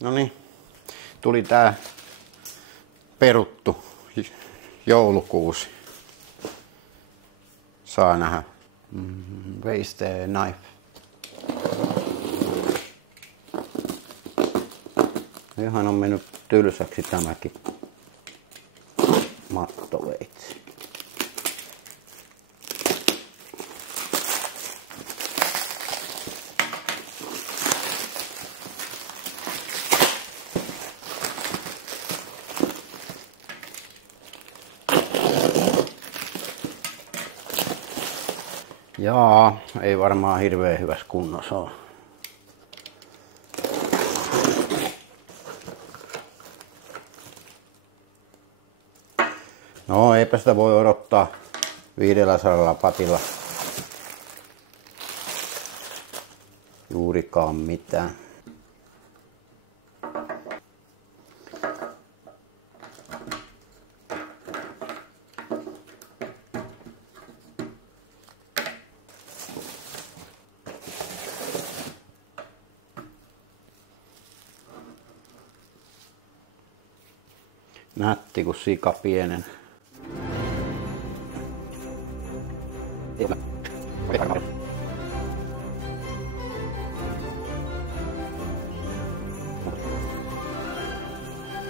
No niin, tuli tää peruttu joulukuusi. Saa nähdä. Where's the knife? Ihan on mennyt tylsäksi tämäkin mattoveitsi. Jaa, ei varmaan hirveän hyvässä kunnossa ole. No eipä sitä voi odottaa 500 patilla juurikaan mitään. Nätti kun sika pienen.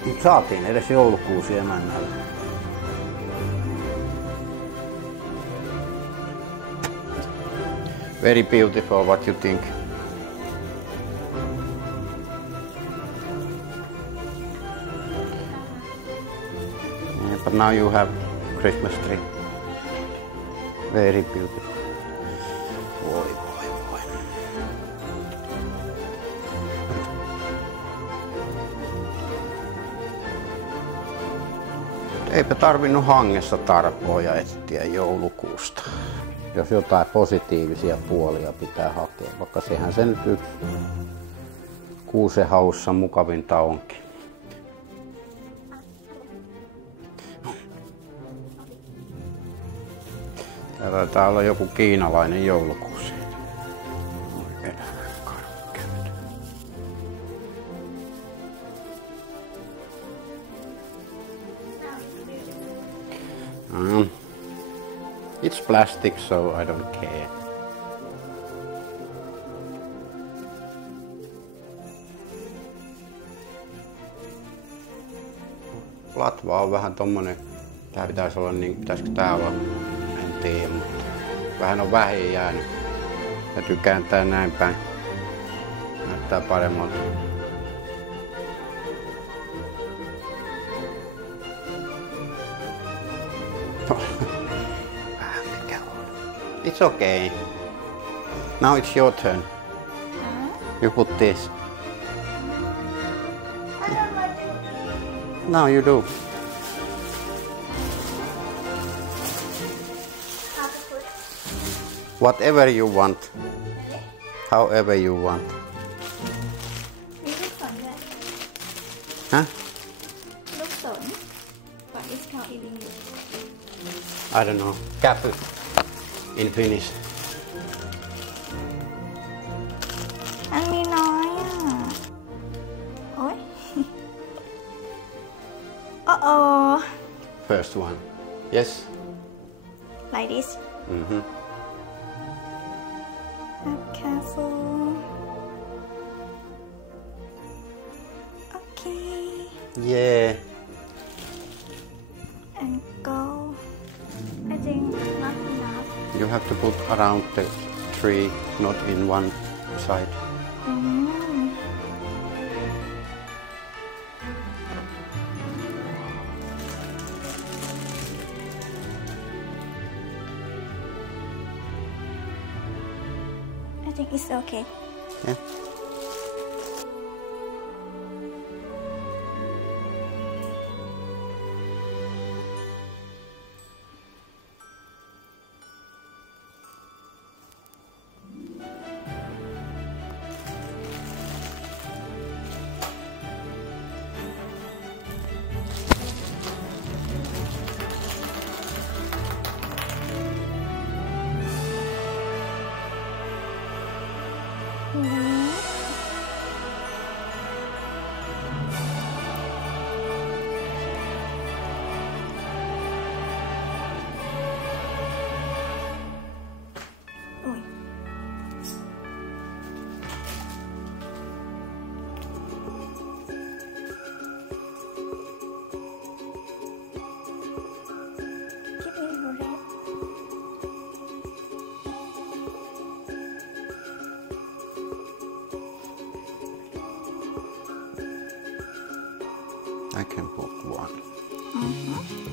Mut saatiin edes joulukuusi emännälle. Very beautiful, what you think? Yeah, but now you have Christmas tree. Very beautiful. Voi. Eipä tarvinnut hangessa tarpoja etsiä joulukuusta. Jos jotain positiivisia puolia pitää hakea, vaikka sehän se nyt yksi kuusen haussa mukavinta onkin. Tää taitaa olla joku kiinalainen joulukuusi. It's plastic, so I don't care. Latva on vähän tommonen, tää pitäisi olla niin, pitäisikö tää olla, en tiedä, mutta vähän on vähin jäänyt. Täytyy kääntää näin päin. Näyttää paremmalta. It's okay. Now it's your turn. You put this. I don't want to eat. Now you do. How to put? Whatever you want. However you want. This is fun, right? Huh? Look fun. But it's called eating it. I don't know. Käpy. In Finnish. อันนี้น้อยอ่ะ โอ๊ย Uh-oh. First one. Yes. Like this. Mm-hmm. Be careful. Okay. Yeah. And go. I think not enough. You have to put around the tree, not in one side. I think it's okay. Yeah. Mm-hmm. I can put one. Mm-hmm.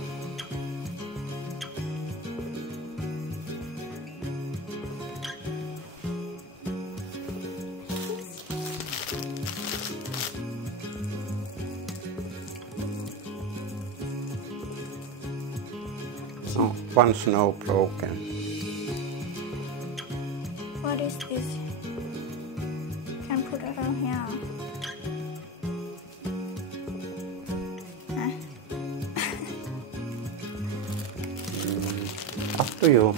One snow broken. What is this? Can put around here. Up to you.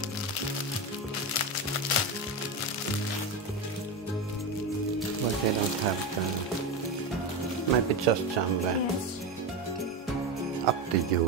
But they don't have maybe just somewhere. Yes. Up to you.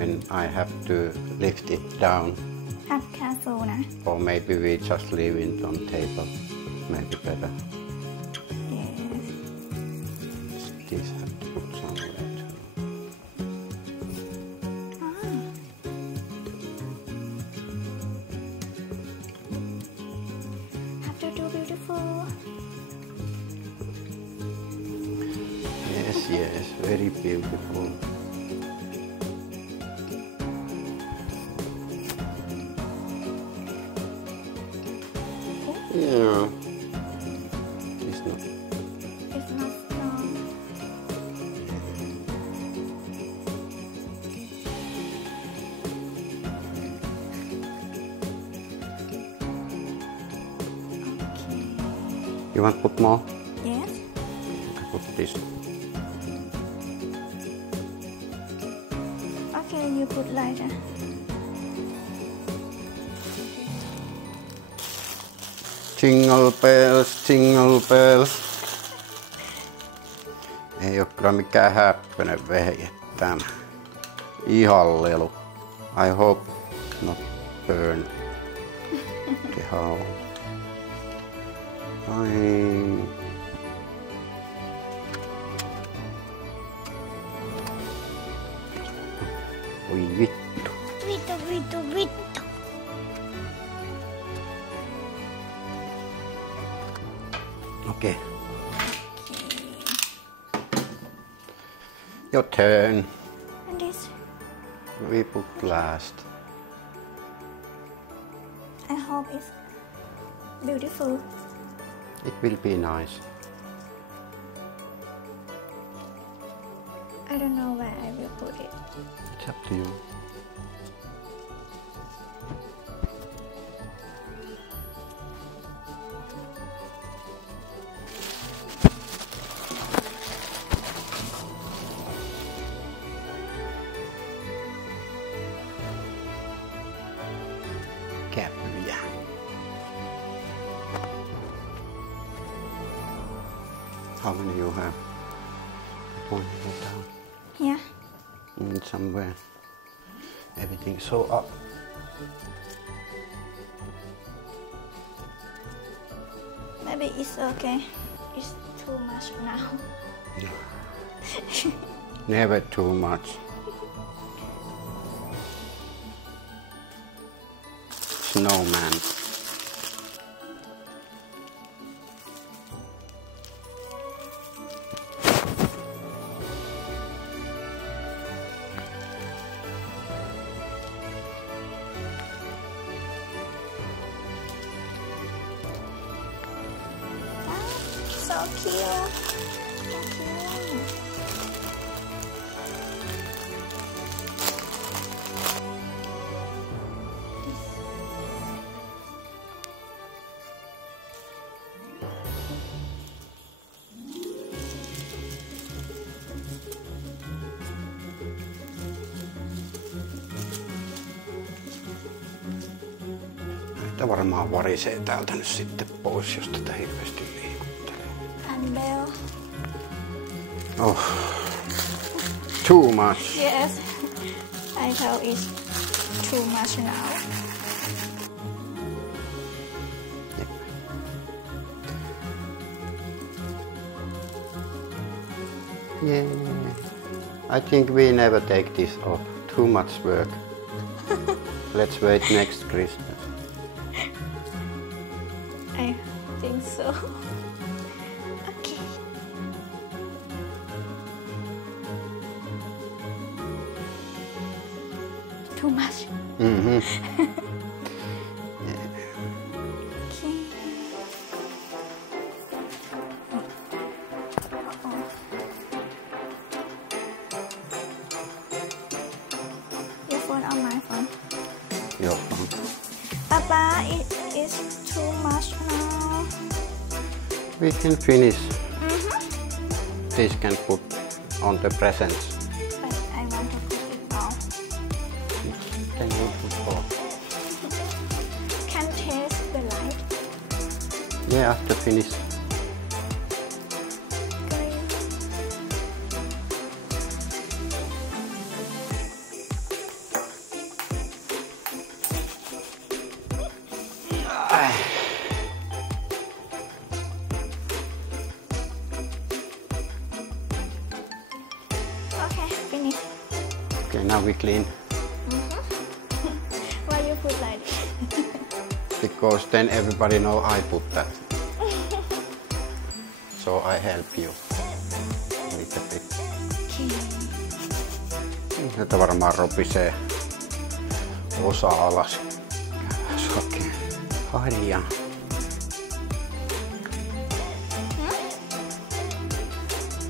When I have to lift it down. Have carefulนะ Or maybe we just leave it on table. Maybe better. Yes. These have to put somewhere too. Have to do beautiful. Yes, yes, very beautiful. Yeah, it's not. It's not strong. Okay. You want to put more? Yes. I put this. Okay, you put lighter. Jingle bells, jingle bells. Ei oo kyllä mikään häppönen vehje tämä. Ihan lelu. I hope not burn the house. Ai. Oi vittu. Vittu. Okay. Your turn. And this, We put last. I hope it's beautiful. It will be nice. I don't know where I will put it. It's up to you. Käpyjä. How many you have? One here down. Yeah. Somewhere. Everything so up. Maybe it's okay. It's too much now. Never too much. Snowman. So cute. Tää varmaan varisee täältä nyt sitten pois, jos tätä hirveästi liikuttelee. And Bell. Oh. Too much. Yes. I thought it's too much now. Yep. Yeah. I think we never take this off. Too much work. Let's wait next Christmas. I think so. Okay. Too much. Mm-hmm. Okay. Your phone or my phone? Your phone. Papa, it is too much now. We can finish. This can put on the presents. But I want to put it now. Can you put off? Can taste the light. Yeah, after finish. Green. Okay, finish. Okay, now we clean. Why you put like this? Because then everybody know I put that. So I help you a little bit. Okay. Tätä varmaan ropisee osa alas. Oikein harjaa.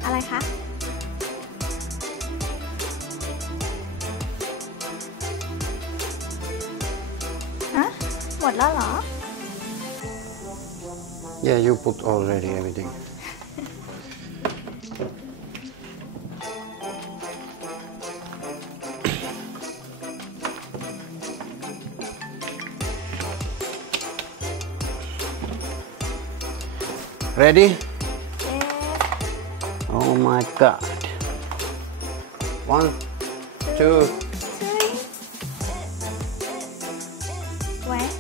อะไรคะ ฮะ หมดแล้วเหรอ Yeah, you put already everything. Ready? Oh my god. 1, 2. Wait,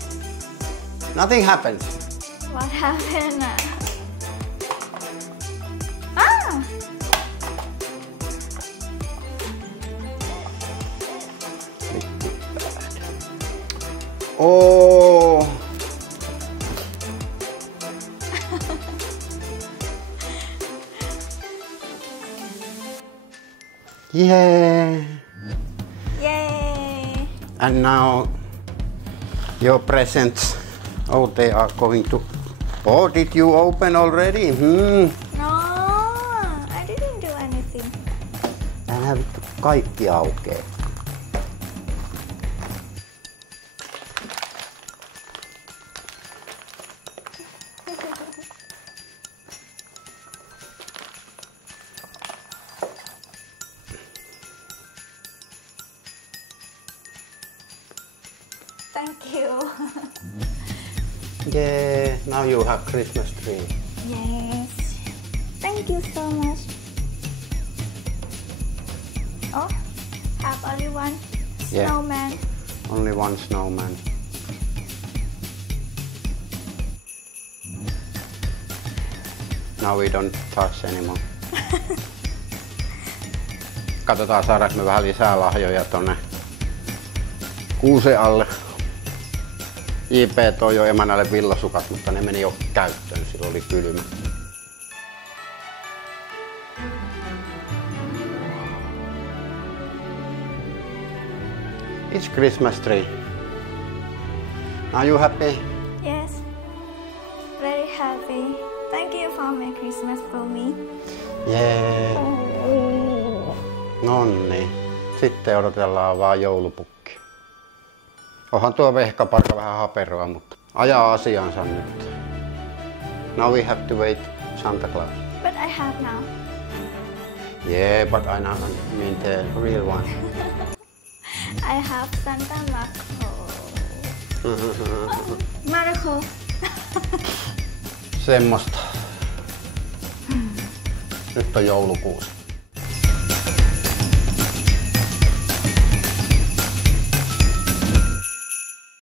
Nothing happens. what happened? Ah! Oh. Yeah. Yay! And now your presents. Oh, they are going to. Oh, did you open already? No, I didn't do anything. Tänään vittu kaikki aukee. Thank you. Yeah, now you have Christmas tree. Yes. Thank you so much. Oh, have only one Yeah. snowman. Only one snowman. Now we don't touch anymore. Katsotaan saadaanko me vähän lisää lahjoja tonne kuusen alle. JP toi jo emänälle villasukat, mutta ne meni jo käyttöön, silloin oli kylmä. It's Christmas tree. Are you happy? Yes. Very happy. Thank you for my Christmas for me. Yeah. Nonni. Sitten odotellaan vaan joulupukki. Onhan tuo vehkaparka vähän haperoa, mutta ajaa asiansa nyt. Now we have to wait Santa Claus. But I have now. Yeah, but I mean the real one. I have Santa Marco. Marko. Semmosta. Nyt on joulukuusi.